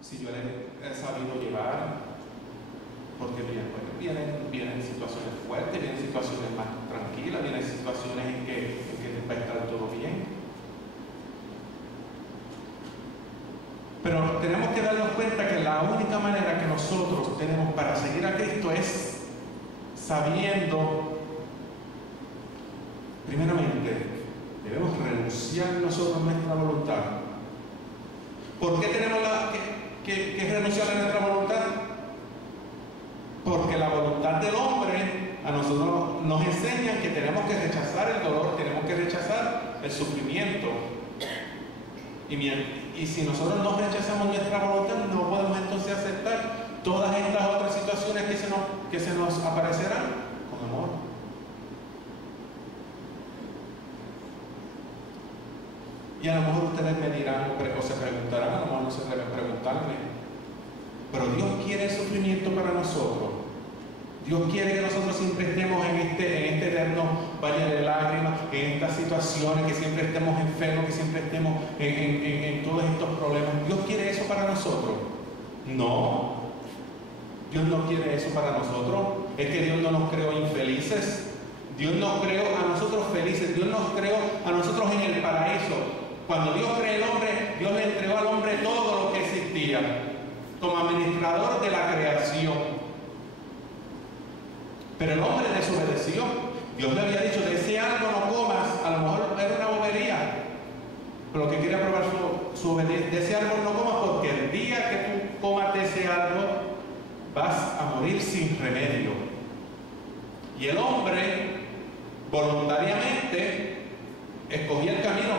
si yo le he sabido llevar, porque vienen situaciones fuertes, vienen situaciones más tranquilas, vienen situaciones en que va a estar todo bien. Pero tenemos que darnos cuenta que la única manera que nosotros tenemos para seguir a Cristo es sabiendo, primeramente, debemos renunciar nosotros a nuestra voluntad. ¿Por qué tenemos que renunciar a nuestra voluntad? Porque la voluntad del hombre a nosotros nos enseña que tenemos que rechazar el dolor, tenemos que rechazar el sufrimiento. Y si nosotros no rechazamos nuestra voluntad, no podemos entonces aceptar todas estas otras situaciones que se nos aparecerán con amor. Y a lo mejor ustedes me dirán o se preguntarán, a lo mejor no se deben preguntarme, pero Dios quiere el sufrimiento para nosotros. Dios quiere que nosotros siempre estemos en este eterno valle de lágrimas, en estas situaciones, que siempre estemos enfermos, que siempre estemos en todos estos problemas. ¿Dios quiere eso para nosotros? No. Dios no quiere eso para nosotros. Es que Dios no nos creó infelices. Dios nos creó a nosotros felices. Dios nos creó a nosotros en el paraíso. Cuando Dios creó al hombre, Dios le entregó al hombre todo lo que existía, como administrador de la creación. Pero el hombre desobedeció. Dios le había dicho, de ese árbol no comas. A lo mejor era una bobería, pero lo que quería probar su obediencia. De ese árbol no comas, porque el día que tú comas de ese árbol vas a morir sin remedio. Y el hombre voluntariamente escogía el camino,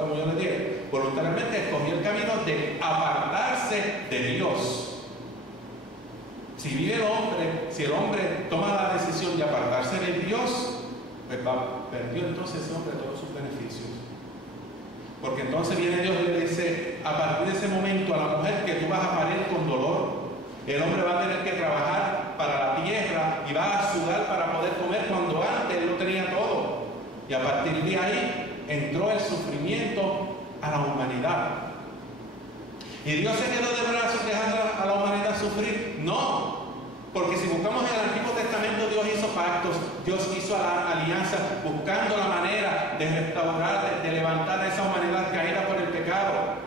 como yo le dije, voluntariamente escogía el camino de apartarse de Dios. Si el hombre toma la decisión de apartarse de Dios, pues perdió entonces ese hombre todos sus beneficios. Porque entonces viene Dios y le dice, a partir de ese momento a la mujer, que tú vas a parir con dolor. El hombre va a tener que trabajar para la tierra y va a sudar para poder comer, cuando antes él lo tenía todo. Y a partir de ahí entró el sufrimiento a la humanidad. ¿Y Dios se quedó de brazos dejando a la humanidad sufrir? No, porque si buscamos en el Antiguo Testamento, Dios hizo pactos, Dios hizo alianzas, buscando la manera de restaurar, de levantar a esa humanidad caída por el pecado.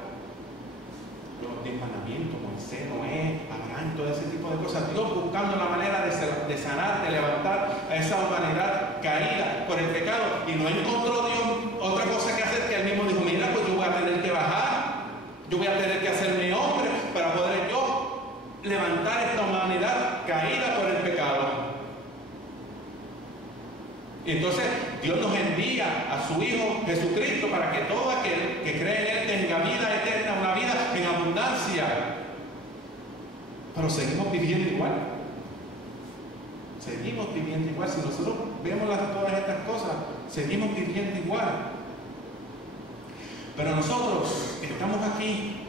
Los 10 mandamientos, Moisés, Noé, Abraham, todo ese tipo de cosas. Dios buscando la manera de sanar, de levantar a esa humanidad caída por el pecado. Y no encontró Dios otra cosa que hacer, que él mismo dijo, mira, pues yo voy a tener que bajar. Yo voy a tener que hacerme hombre para poder yo levantar esta humanidad caída por el pecado. Y entonces Dios nos envía a su Hijo Jesucristo para que todo aquel que cree en Él tenga vida eterna, una vida en abundancia. Pero seguimos viviendo igual. Seguimos viviendo igual. Si nosotros vemos todas estas cosas, seguimos viviendo igual. Pero nosotros estamos aquí,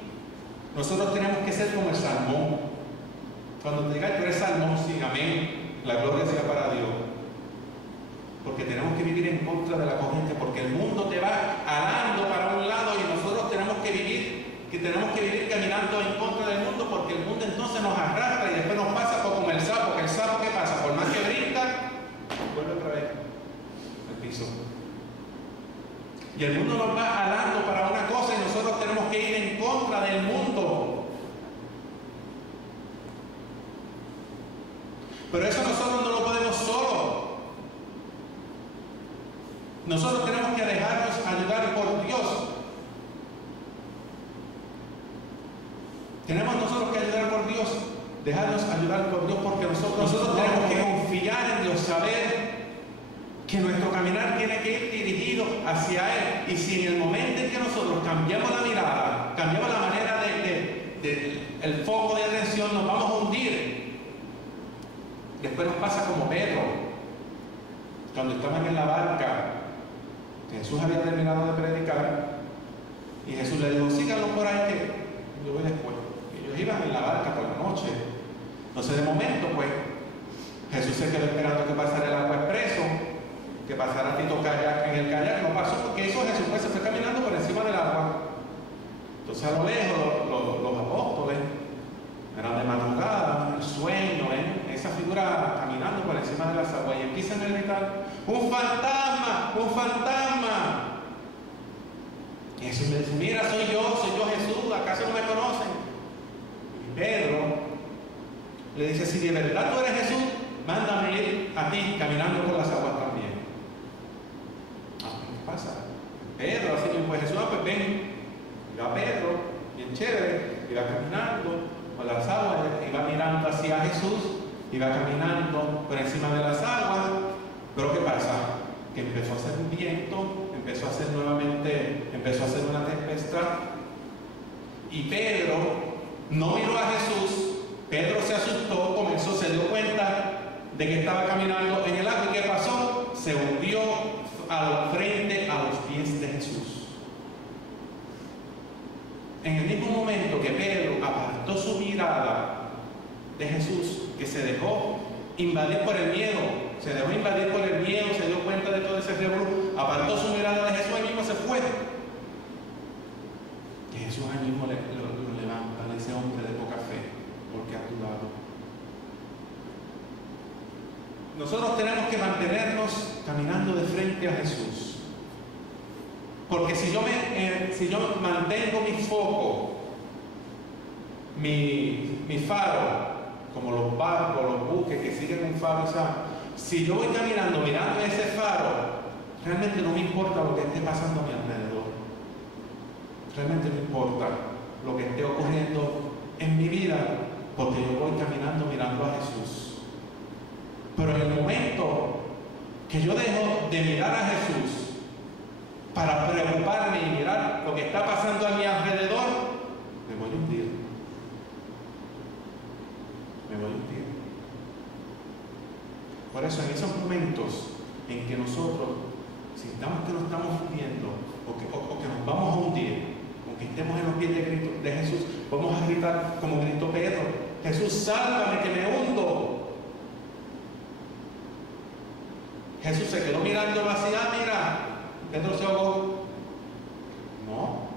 nosotros tenemos que ser como el salmón. Cuando te diga tú eres salmón, sí, amén, la gloria sea para Dios. Porque tenemos que vivir en contra de la corriente, porque el mundo te va alando para un lado y nosotros tenemos que vivir caminando en contra del mundo, porque el mundo entonces nos arrastra y después nos pasa como el sapo, que el sapo ¿qué pasa? Por más que brinca, vuelve otra vez al piso. Y el mundo nos va alando para una cosa y nosotros tenemos que ir en contra del mundo. Pero eso nosotros no lo podemos solo. Nosotros tenemos que dejarnos ayudar por Dios. Tenemos nosotros que ayudar por Dios, dejarnos ayudar por Dios, porque nosotros tenemos que confiar en Dios, saber que nuestro caminar tiene que ir dirigido hacia Él. Y si en el momento en que nosotros cambiamos la mirada, cambiamos la manera el foco de atención, nos vamos a hundir. Después nos pasa como Pedro, cuando estaban en la barca, Jesús había terminado de predicar, y Jesús le dijo, síganlo por ahí que yo voy después. Ellos iban en la barca por la noche. Entonces de momento pues Jesús se quedó esperando que pasara el agua expreso, que pasara Tito kayak. En el kayak no pasó, porque hizo Jesús, pues se fue caminando por encima del agua. Entonces a lo lejos los apóstoles un fantasma. Y Jesús le dice, mira, soy yo Jesús, ¿acaso no me conocen? Y Pedro le dice, si de verdad tú eres Jesús, mándame ir a ti caminando por las aguas también. ¿Qué pasa? Pedro, así que pues Jesús, pues ven. Y va Pedro, bien chévere, y va caminando por las aguas, y va mirando hacia Jesús, y va caminando por encima de las aguas. Pero ¿qué pasa? Que empezó a hacer un viento, empezó a hacer una tempestad, y Pedro no miró a Jesús. Pedro se asustó, se dio cuenta de que estaba caminando en el agua. ¿Y qué pasó? Se hundió frente a los pies de Jesús. En el mismo momento que Pedro apartó su mirada de Jesús, que se dejó invadir por el miedo, se dio cuenta de todo ese revolú, apartó su mirada de Jesús, ahí mismo se fue. Y Jesús ahí mismo lo levanta, le dice, hombre de poca fe, porque has dudado. Nosotros tenemos que mantenernos caminando de frente a Jesús. Porque si yo mantengo mi foco, mi faro, como los barcos, los buques que siguen un faro, si yo voy caminando mirando ese faro, realmente no me importa lo que esté pasando a mi alrededor. Realmente no importa lo que esté ocurriendo en mi vida, porque yo voy caminando mirando a Jesús. Pero en el momento que yo dejo de mirar a Jesús para preocuparme y mirar lo que está pasando a mi alrededor, me voy a hundir. Por eso en esos momentos en que nosotros sintamos que nos estamos hundiendo o que nos vamos a hundir, aunque estemos en los pies de Jesús, vamos a gritar como gritó Pedro, Jesús, sálvame que me hundo. Jesús se quedó mirándolo así, mira, Pedro se ahogó. No,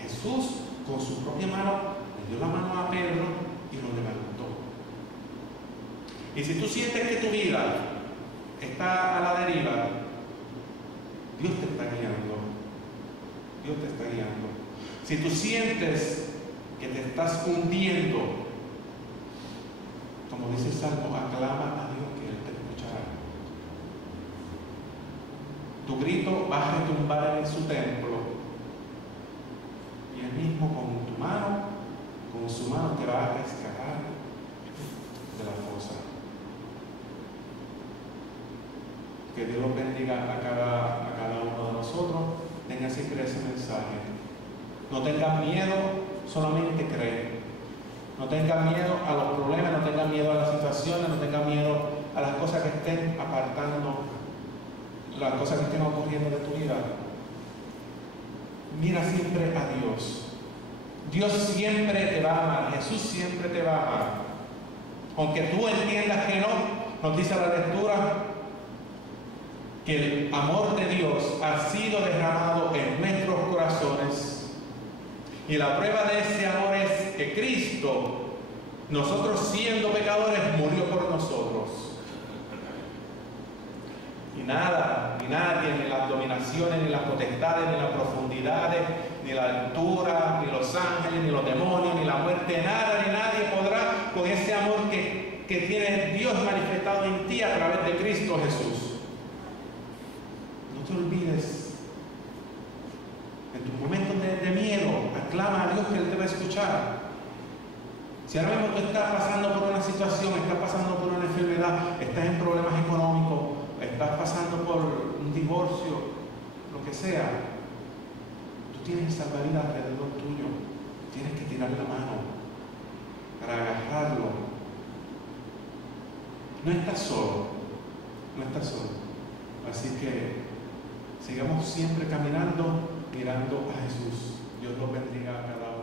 Jesús con su propia mano le dio la mano a Pedro y lo levantó. Y si tú sientes que tu vida está a la deriva, Dios te está guiando. Si tú sientes que te estás hundiendo, como dice el Salmo, aclama a Dios que Él te escuchará. Tu grito va a retumbar en su templo, y Él mismo con su mano te va a rescatar de la fosa. Que Dios bendiga a cada uno de nosotros. Tenga siempre ese mensaje. No tengan miedo, solamente creen. No tengan miedo a los problemas, no tengan miedo a las situaciones, no tengan miedo a las cosas que estén apartando, las cosas que estén ocurriendo de tu vida. Mira siempre a Dios. Dios siempre te va a amar. Jesús siempre te va a amar. Aunque tú entiendas que no, nos dice la lectura que el amor de Dios ha sido derramado en nuestros corazones, y la prueba de ese amor es que Cristo, nosotros siendo pecadores, murió por nosotros. Y nada, ni nadie, ni las dominaciones, ni las potestades, ni las profundidades, ni la altura, ni los ángeles, ni los demonios, ni la muerte, nada, ni nadie podrá con ese amor que tiene Dios manifestado en ti a través de Cristo Jesús. No te olvides, en tus momentos de miedo, aclama a Dios que Él te va a escuchar. Si ahora mismo tú estás pasando por una situación, estás pasando por una enfermedad, estás en problemas económicos, estás pasando por un divorcio, lo que sea, tú tienes salvavidas alrededor tuyo. Tienes que tirar la mano para agarrarlo. No estás solo. Así que sigamos siempre caminando, mirando a Jesús. Dios los bendiga a cada uno.